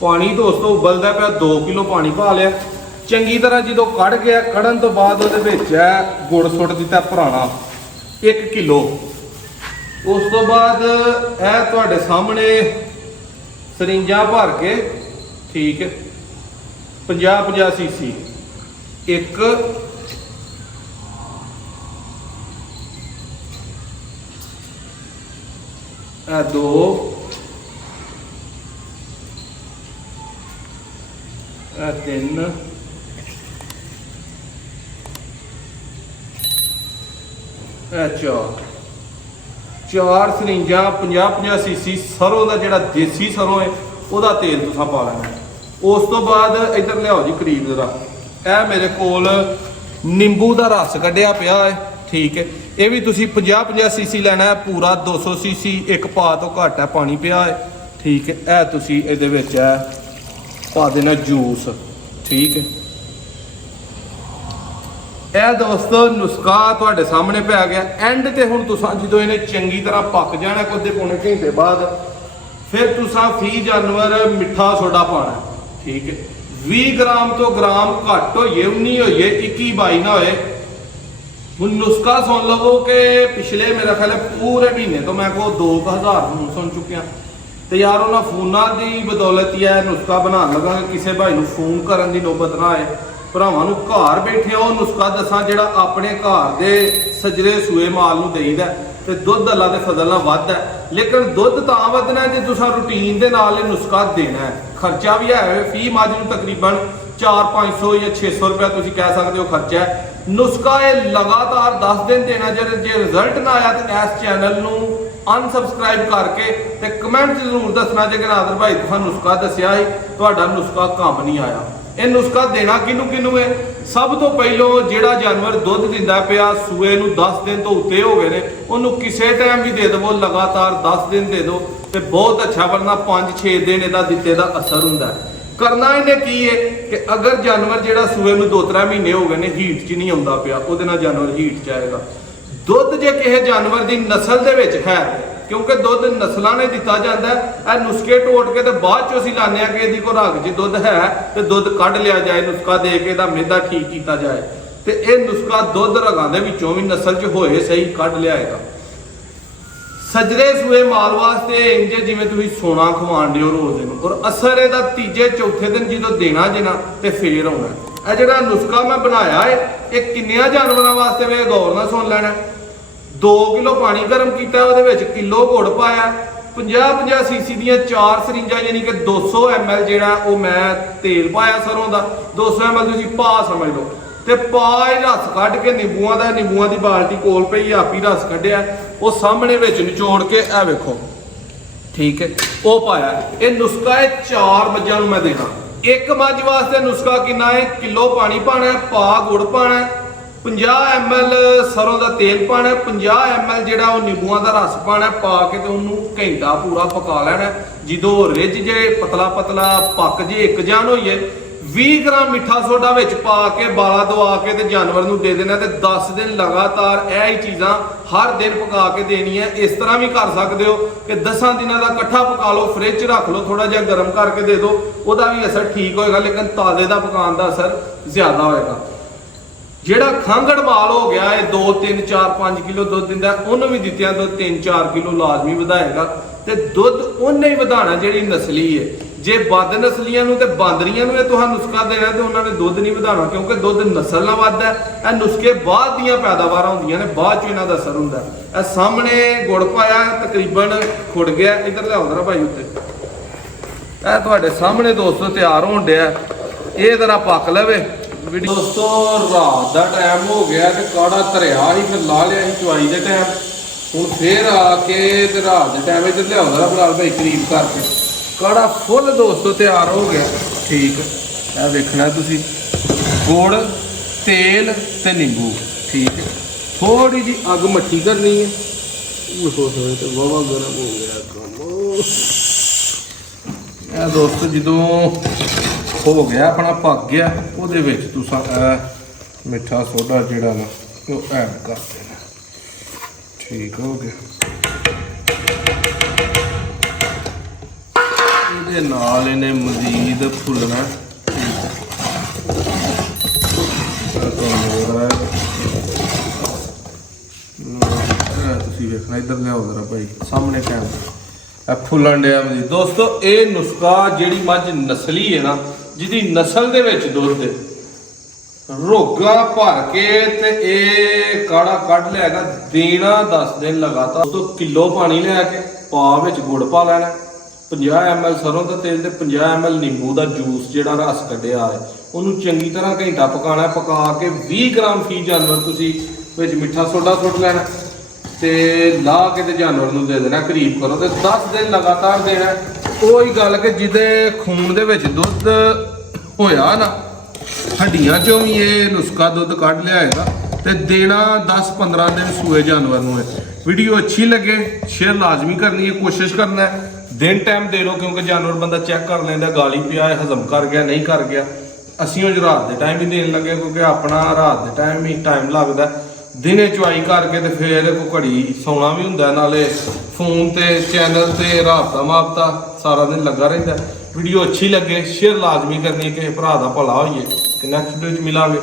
पानी दोस्तों उबलदा पिया 2 किलो पानी पा लिया चंगी तरह जो कढ़ गया कढ़न तो बाद है गुड़ सुट दिता पुराना 1 किलो। उस तो बाद है तुहाडे सामने सरिंजा भर के ठीक है 50-50 सीसी एक दो तीन चार सरिंजा 50-50 सीसी सरों का जोड़ा देसी सरों है वह तेल तुसा पा लेना। उस तो बाद इधर लियाओ जी करीब जरा यह मेरे कोल नींबू का रस कढ़िया पिया है ठीक है। ये भी तुसी 50-50 सीसी लेना है पूरा 200 सीसी एक पा तो घट है पानी पिया है ठीक है। यह तुसी इहदे विच है पा देना जूस ठीक है। यह दोस्तों नुस्खा तुहाडे सामने पै गया। एंड ते हुण तुसां जो इन्हें चंगी तरह पक जाना कुछ पौने घंटे बाद फिर तुसां फी जानवर मिठा सोडा पाना ठीक है। 20 ग्राम तो ग्राम घट होइए 19 होइए 21-22 ना होए। हुण नुस्खा सुन लवो कि पिछले मेरा ख्याल पूरे महीने तो मैं को 2000 सुन चुकिया तो यार उन्होंने फोना की बदौलत ही है नुस्खा बना लगा किसी भाई को फोन करने की नौबत ना आए भरावां नूं घर बैठे वो नुस्खा दसा जिहड़ा अपने घर के सजरे सूए माल नूं देईदा ते दुध अल्लाह दे फजल नाल वधदा है। लेकिन दुध तां वधना जे तुसां रूटीन दे नाल नुस्खा देना है। खर्चा भी है फी मझ नूं तकरीबन 400-500 या 600 रुपया तुसीं कह सकते हो खर्चा है। नुस्खा ये लगातार 10 दिन देना जे रिजल्ट ना आया तो इस चैनल नूं अनसबसक्राइब करके ते कमेंट जरूर दसना जे कि नादर भाई तुहां नुस्खा दस्सिया है तुहाडा नुस्खा काम नहीं आया। ये नुस्खा देना किनू किनू है सब तो पहलों जिहड़ा जानवर दुध दिंदा पिया सूए नूं 10 दिन तो उत्ते हो गए ने उन्होंने किसी टाइम भी दे दवो लगातार 10 दिन दे दो तो बहुत अच्छा वरना 5-6 दिन इहदा दित्ते दा असर हुंदा है। करना इन्हें की है कि अगर जानवर जिहड़ा सूए नूं 2-3 महीने हो गए ने हीट च नहीं आउंदा पिया उहदे नाल जानवर हीट च आएगा। दुध जे किसी जानवर की नस्ल दे विच है क्योंकि दुध नस्लों ने दिता जाता है यह नुस्खे टोट के तो बाद चो असीं लाने कि यदि कोई रग च दुध है तो दुध कढ़ लिया जाए नुस्खा दे के मेदा ठीक किया जाए तो यह नुस्खा दुध रगां दे विचों भी नस्ल च होए सही कढ़ लियाएगा। सजरे सूए माल वास्ते इंजे जिवें तुसीं सोना खवाण दिओ रोज़ नूं और असर इहदा तीजे चौथे दिन जो देना जे ना तो फिर आउणा। यह जिहड़ा नुस्खा मैं बनाया है ये किन्नियां जानवरां वास्ते वे गौर नाल सुन लैणा। 2 किलो पानी गर्म किया वो किलो गुड़ पाया 50-50 सीसी दियां 4 सरिंजा यानी कि 200 ml जो वो मैं तेल पाया सरों का 200 ml तुसीं पा समझ लो तो पा रस कढ़ के नींबूआं की बाल्टी कोल पई आप ही रस कढ़िया वो सामने विच निचोड़ के ए वेखो ठीक है वो पाया। ये नुस्खा है 4 मझां नूं मैं देना। एक मझ वास्ते नुस्खा कितना है किलो पानी पाना पा गुड़ पाना 50 ml सरों का तेल पाना 50 ml जो नींबूआं का रस पाना पा के तो उन्होंने घंटा पूरा पका लेना जो रिज जे पतला पतला पक जे एक जान होइए 20 ग्राम मिठा सोडा विच पा के बाला दवा के ते जानवर नूं दे देना ते 10 दिन लगातार यही चीज़ां हर दिन पका के देनी है। इस तरह भी कर सकते हो कि 10 दिनों का कट्ठा पका लो फ्रिज च रख लो थोड़ा जिहा गर्म करके दे दो वह भी असर ठीक होएगा लेकिन ताज़े का पकाने का असर ज़्यादा होएगा। जिहड़ा खांगड़ माल हो गया है 2-3-4-5 किलो दुध दिंदा उन्होंने भी दित्तियां तो 3-4 किलो लाजमी वधाएगा तो दुध उन्हें ही वधाना जिहड़ी नस्ली है। जे बद नस्लियां नूं ते बांदरियां नूं तुहां नुस्खा देना तो उन्होंने दुध नहीं वधाना क्योंकि दुध नस्ल नाल वधदा है। नुस्खे बाद दियां पैदावार होंदियां ने बाद चों इन्हां दा असर हुंदा है। सामने गुड़ पाया तकरीबन खुड़ गया इधर लिआओ जरा भाई उत्ते यह तुहाडे सामने दोस्तों तैयार होण डिया ये जरा पक लवे। दोस्तों रात का टाइम हो गया तो काढ़ा धरिया ही फिर ला लिया चवाई के टाइम हूँ फिर आके रात के टाइम इधर लिया फिलहाल भाई करीब करके काढ़ा फुल दोस्तों तैयार हो गया ठीक है। देखना तुसी गुड़ तेल ते नींबू ठीक है थोड़ी जी अग मट्ठी करनी है तो वावा गर्म हो गया काम दोस्तों जो हो गया अपना पक गया वो तुसा मिठा सोडा जिहड़ा ना वो ऐड कर देना ठीक हो गया। ਤੇ ਨਾਲ ਇਹਨੇ ਮਜ਼ੀਦ ਫੁੱਲਣਾ। ਤੁਸੀਂ ਵੇਖਣਾ ਇੱਧਰ ਲਿਆਓ ਜਰਾ ਭਾਈ ਸਾਹਮਣੇ ਕੈਮਰਾ, ਇਹ ਫੁੱਲਣ ਡਿਆ ਮਜ਼ੀਦ। ਦੋਸਤੋ ਇਹ ਨੁਸਖਾ ਜਿਹੜੀ ਮੱਝ ਨਸਲੀ ਹੈ ਨਾ, ਜਿਹਦੀ ਨਸਲ ਦੇ ਵਿੱਚ ਦੁੱਧ ਰੋਗਾ ਭਰ ਕੇ ਤੇ ਇਹ ਕਾੜਾ ਕੱਢ ਲਿਆਗਾ, ਦੇਣਾ 10 ਦਿਨ ਲਗਾਤਾਰ। ਉਦੋਂ ਕਿਲੋ ਪਾਣੀ ਲਿਆ ਕੇ ਪਾ ਵਿੱਚ ਗੁੜ ਪਾ ਲੈਣਾ, 50 ml ਸਰੋਂ ਦਾ ਤੇਲ ਤੇ 50 ml ਨਿੰਬੂ ਦਾ ਜੂਸ ਜਿਹੜਾ ਰਸ ਕੱਢਿਆ ਹੈ, ਉਹਨੂੰ ਚੰਗੀ ਤਰ੍ਹਾਂ ਘੰਟਾ ਪਕਾਉਣਾ। ਪਕਾ ਕੇ 20 ਗ੍ਰਾਮ ਫੀ ਜਾਨਵਰ ਤੁਸੀਂ ਵਿੱਚ ਮਿੱਠਾ ਸੋਡਾ ਸੁੱਟ ਲੈਣਾ ਤੇ ਲਾ ਕੇ ਤੇ ਜਾਨਵਰ ਨੂੰ ਦੇ ਦੇਣਾ। ਕਰੀਬ ਕਰੋ ਤੇ 10 ਦਿਨ ਲਗਾਤਾਰ ਦੇਣਾ। ਉਹੀ ਗੱਲ ਕਿ ਜਿਹਦੇ ਖੂਨ ਦੇ ਵਿੱਚ ਦੁੱਧ ਹੋਇਆ ਨਾ, ਹੱਡੀਆਂ ਚੋਂ ਵੀ ਇਹ ਨੁਸਖਾ ਦੁੱਧ ਕੱਢ ਲਿਆਏਗਾ ਤੇ ਦੇਣਾ 10-15 ਦਿਨ ਸੂਏ ਜਾਨਵਰ ਨੂੰ ਹੈ। ਵੀਡੀਓ ਅੱਛੀ ਲੱਗੇ ਸ਼ੇਅਰ ਲਾਜ਼ਮੀ ਕਰਨੀ ਹੈ, ਕੋਸ਼ਿਸ਼ ਕਰਨਾ ਹੈ ਦਿਨ ਟਾਈਮ ਦੇ ਲਓ, ਕਿਉਂਕਿ ਜਾਨਵਰ ਬੰਦਾ ਚੈੱਕ ਕਰ ਲੈਂਦਾ ਗਾਲੀ ਪਿਆ ਹੈ, ਹਜ਼ਮ ਕਰ ਗਿਆ ਨਹੀਂ ਕਰ ਗਿਆ। ਅਸੀਂ ਉਹ ਰਾਤ ਦੇ ਟਾਈਮ ਹੀ ਦੇਣ ਲੱਗੇ, ਕਿਉਂਕਿ ਆਪਣਾ ਰਾਤ ਦੇ ਟਾਈਮ ਹੀ ਟਾਈਮ ਲੱਗਦਾ। ਦਿਨੇ ਚੁਆਈ ਕਰਕੇ ਤੇ ਫਿਰ ਕੋਈ ਘੜੀ ਸੌਣਾ ਵੀ ਹੁੰਦਾ, ਨਾਲੇ ਫੋਨ ਤੇ ਚੈਨਲ ਤੇ ਰਾਬਤਾ ਮਾਬਤਾ ਸਾਰਾ ਦਿਨ ਲੱਗਾ ਰਹਿੰਦਾ। ਵੀਡੀਓ ਅੱਛੀ ਲੱਗੇ ਸ਼ੇਅਰ ਲਾਜ਼ਮੀ ਕਰਨੀ, ਕਿਸੇ ਭਰਾ ਦਾ ਭਲਾ ਹੋਈਏ। ਨੈਕਸਟ ਵੀਡੀਓ 'ਚ ਮਿਲਾਂਗੇ।